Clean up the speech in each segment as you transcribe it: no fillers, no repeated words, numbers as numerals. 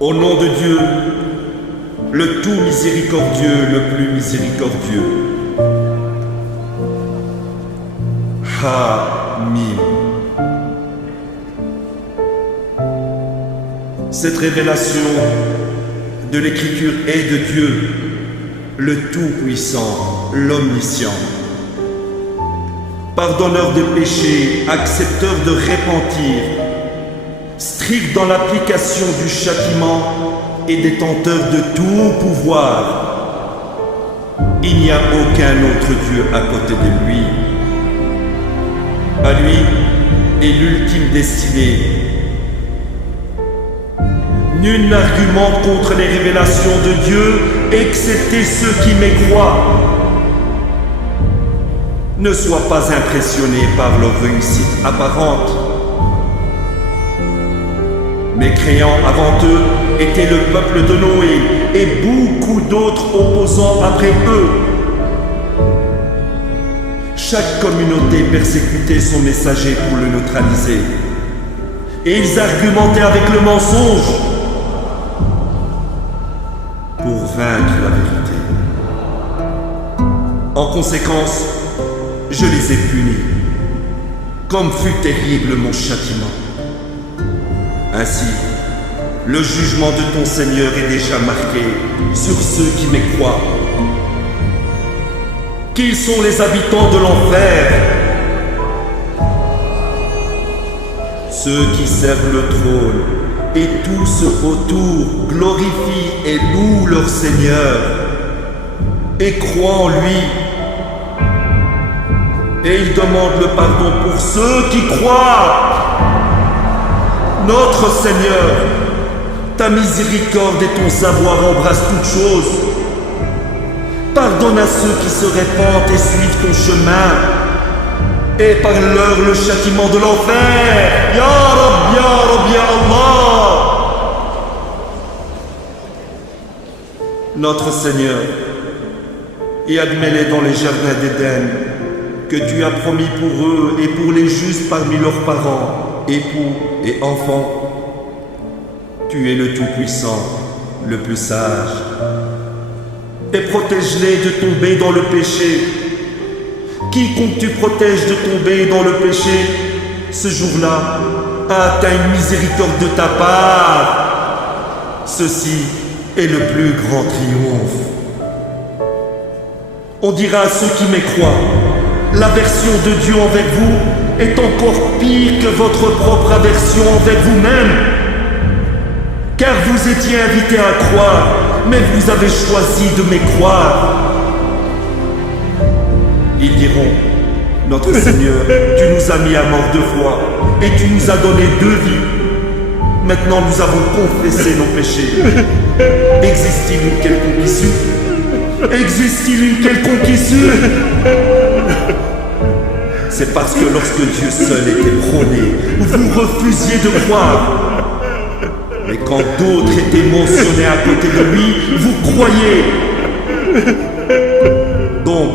Au nom de Dieu, le tout miséricordieux, le plus miséricordieux. Hamim. Cette révélation de l'Écriture est de Dieu, le Tout-Puissant, l'Omniscient. Pardonneur de péchés, accepteur de repentir, strict dans l'application du châtiment et détenteur de tout pouvoir. Il n'y a aucun autre Dieu à côté de lui. À lui est l'ultime destinée. Nul n'argumente contre les révélations de Dieu, excepté ceux qui mécroient. Ne sois pas impressionné par leur réussite apparente. Mécréants avant eux étaient le peuple de Noé et beaucoup d'autres opposants après eux. Chaque communauté persécutait son messager pour le neutraliser. Et ils argumentaient avec le mensonge pour vaincre la vérité. En conséquence, je les ai punis, comme fut terrible mon châtiment. Ainsi, le jugement de ton Seigneur est déjà marqué sur ceux qui mécroient. Qu'ils sont les habitants de l'enfer? Ceux qui servent le trône et tous ceux autour glorifient et louent leur Seigneur et croient en lui. Et ils demandent le pardon pour ceux qui croient. Notre Seigneur, ta miséricorde et ton savoir embrassent toutes choses. Pardonne à ceux qui se répandent et suivent ton chemin. Épargne-leur le châtiment de l'enfer. Ya Rab, Ya Rab, Ya Allah. Notre Seigneur, et admets-les dans les jardins d'Éden que tu as promis pour eux et pour les justes parmi leurs parents, époux et enfants. Tu es le Tout-Puissant, le plus sage. Et protège-les de tomber dans le péché. Quiconque tu protèges de tomber dans le péché, ce jour-là, a atteint une miséricorde de ta part. Ceci est le plus grand triomphe. On dira à ceux qui mécroient, l'aversion de Dieu envers vous est encore pire que votre propre aversion envers vous-même. Car vous étiez invités à croire, mais vous avez choisi de mécroire. Ils diront, notre Seigneur, tu nous as mis à mort 2 fois, et tu nous as donné 2 vies. Maintenant nous avons confessé nos péchés. Existe-t-il une quelconque issue? Existe-t-il une quelconque issue? C'est parce que lorsque Dieu seul était prôné, vous refusiez de croire. Mais quand d'autres étaient mentionnés à côté de lui, vous croyez. Donc,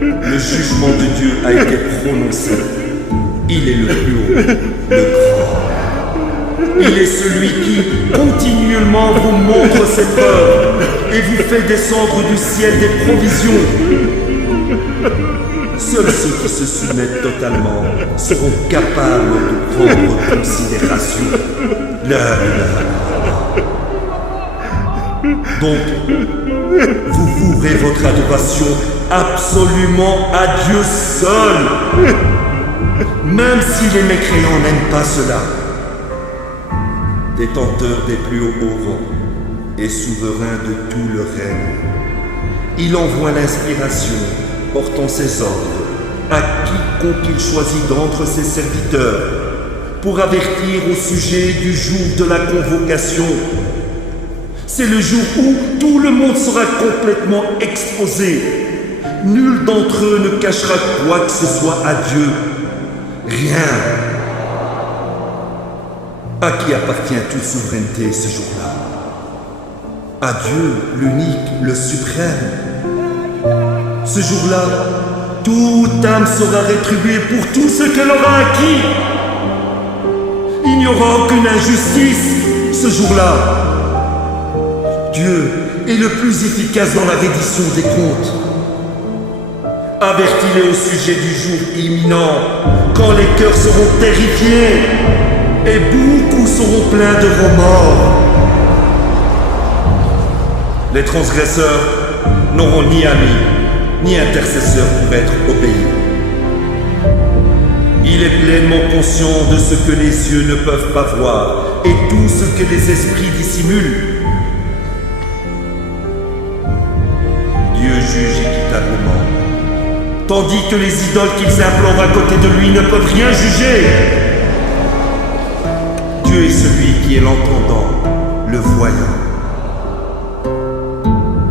le jugement de Dieu a été prononcé. Il est le plus haut, le grand. Il est celui qui continuellement vous montre ses preuves et vous fait descendre du ciel des provisions. Seuls ceux qui se soumettent totalement seront capables de prendre considération. Donc, vous vouerez votre adoration absolument à Dieu seul, même si les mécréants n'aiment pas cela. Détenteur des plus hauts rangs et souverain de tout le règne, il envoie l'inspiration portant ses ordres à quiconque il choisit d'entre ses serviteurs pour avertir au sujet du jour de la convocation. C'est le jour où tout le monde sera complètement exposé. Nul d'entre eux ne cachera quoi que ce soit à Dieu. Rien. À qui appartient toute souveraineté ce jour-là? À Dieu, l'unique, le suprême. Ce jour-là, toute âme sera rétribuée pour tout ce qu'elle aura acquis. Il n'y aura aucune injustice ce jour-là. Dieu est le plus efficace dans la reddition des comptes. Avertis-les au sujet du jour imminent, quand les cœurs seront terrifiés et beaucoup seront pleins de remords. Les transgresseurs n'auront ni amis, ni intercesseurs pour être obéis. Il est pleinement conscient de ce que les yeux ne peuvent pas voir et tout ce que les esprits dissimulent. Dieu juge équitablement, tandis que les idoles qu'ils implorent à côté de lui ne peuvent rien juger. Dieu est celui qui est l'entendant, le voyant.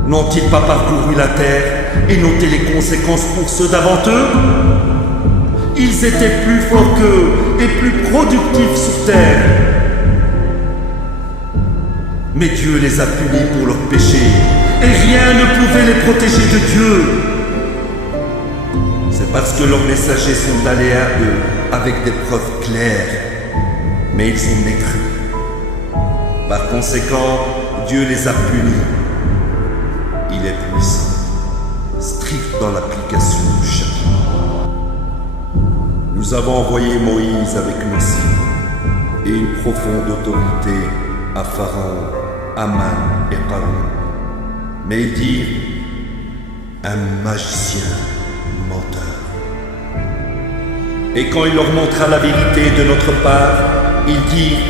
N'ont-ils pas parcouru la terre et noté les conséquences pour ceux d'avant eux? Ils étaient plus forts qu'eux et plus productifs sur terre. Mais Dieu les a punis pour leurs péchés et rien ne pouvait les protéger de Dieu. C'est parce que leurs messagers sont allés à eux avec des preuves claires, mais ils ont mécru. Par conséquent, Dieu les a punis. Il est puissant, strict dans l'application du châtiment. Nous avons envoyé Moïse avec nos signes et une profonde autorité à Pharaon, Aman et Pharaon. Mais ils dirent, un magicien menteur. Et quand il leur montra la vérité de notre part, ils dirent,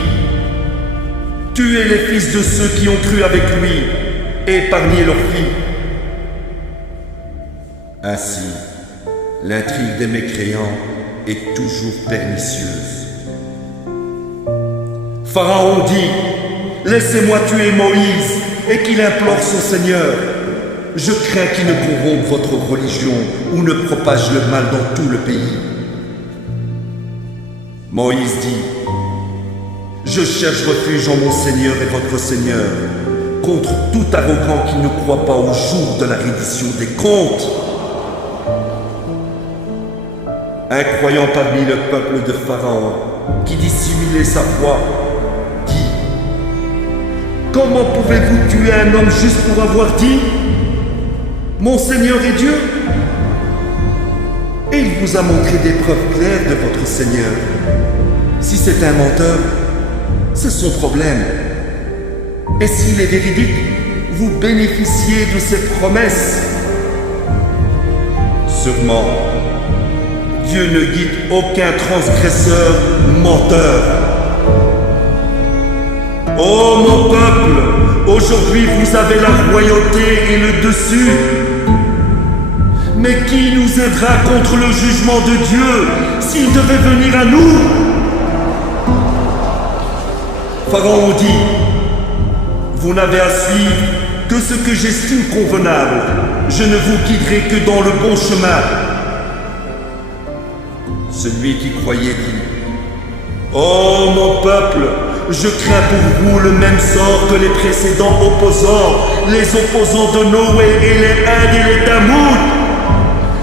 tuez les fils de ceux qui ont cru avec lui et épargnez leurs filles. Ainsi, l'intrigue des mécréants est toujours pernicieuse. Pharaon dit, laissez-moi tuer Moïse et qu'il implore son Seigneur. Je crains qu'il ne corrompe votre religion ou ne propage le mal dans tout le pays. Moïse dit, je cherche refuge en mon Seigneur et votre Seigneur, contre tout arrogant qui ne croit pas au jour de la reddition des comptes. Un croyant parmi le peuple de Pharaon, qui dissimulait sa foi, dit, comment pouvez-vous tuer un homme juste pour avoir dit, mon Seigneur est Dieu? Et il vous a montré des preuves claires de votre Seigneur. Si c'est un menteur, c'est son problème. Et s'il est véridique, vous bénéficiez de ses promesses. Sûrement, Dieu ne guide aucun transgresseur menteur. Ô mon peuple, aujourd'hui vous avez la royauté et le dessus. Mais qui nous aidera contre le jugement de Dieu s'il devait venir à nous? Pharaon dit, vous n'avez à suivre que ce que j'estime convenable. Je ne vous guiderai que dans le bon chemin. Celui qui croyait dit, ô mon peuple, je crains pour vous le même sort que les précédents opposants, les opposants de Noé et les Had et les Tamoud,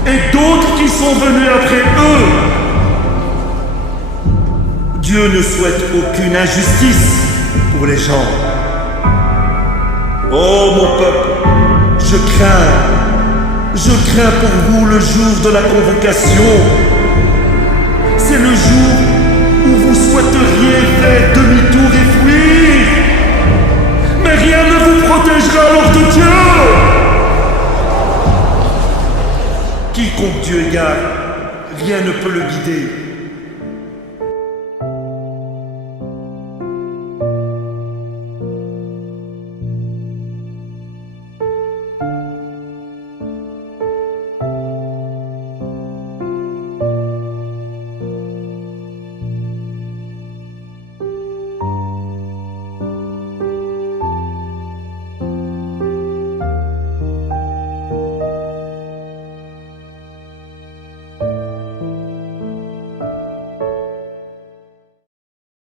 et d'autres qui sont venus après eux. Dieu ne souhaite aucune injustice pour les gens. Ô mon peuple, je crains pour vous le jour de la convocation. C'est le jour où vous souhaiteriez faire demi-tour et fuir. Mais rien ne vous protégera alors de Dieu. Quiconque Dieu égare, rien ne peut le guider.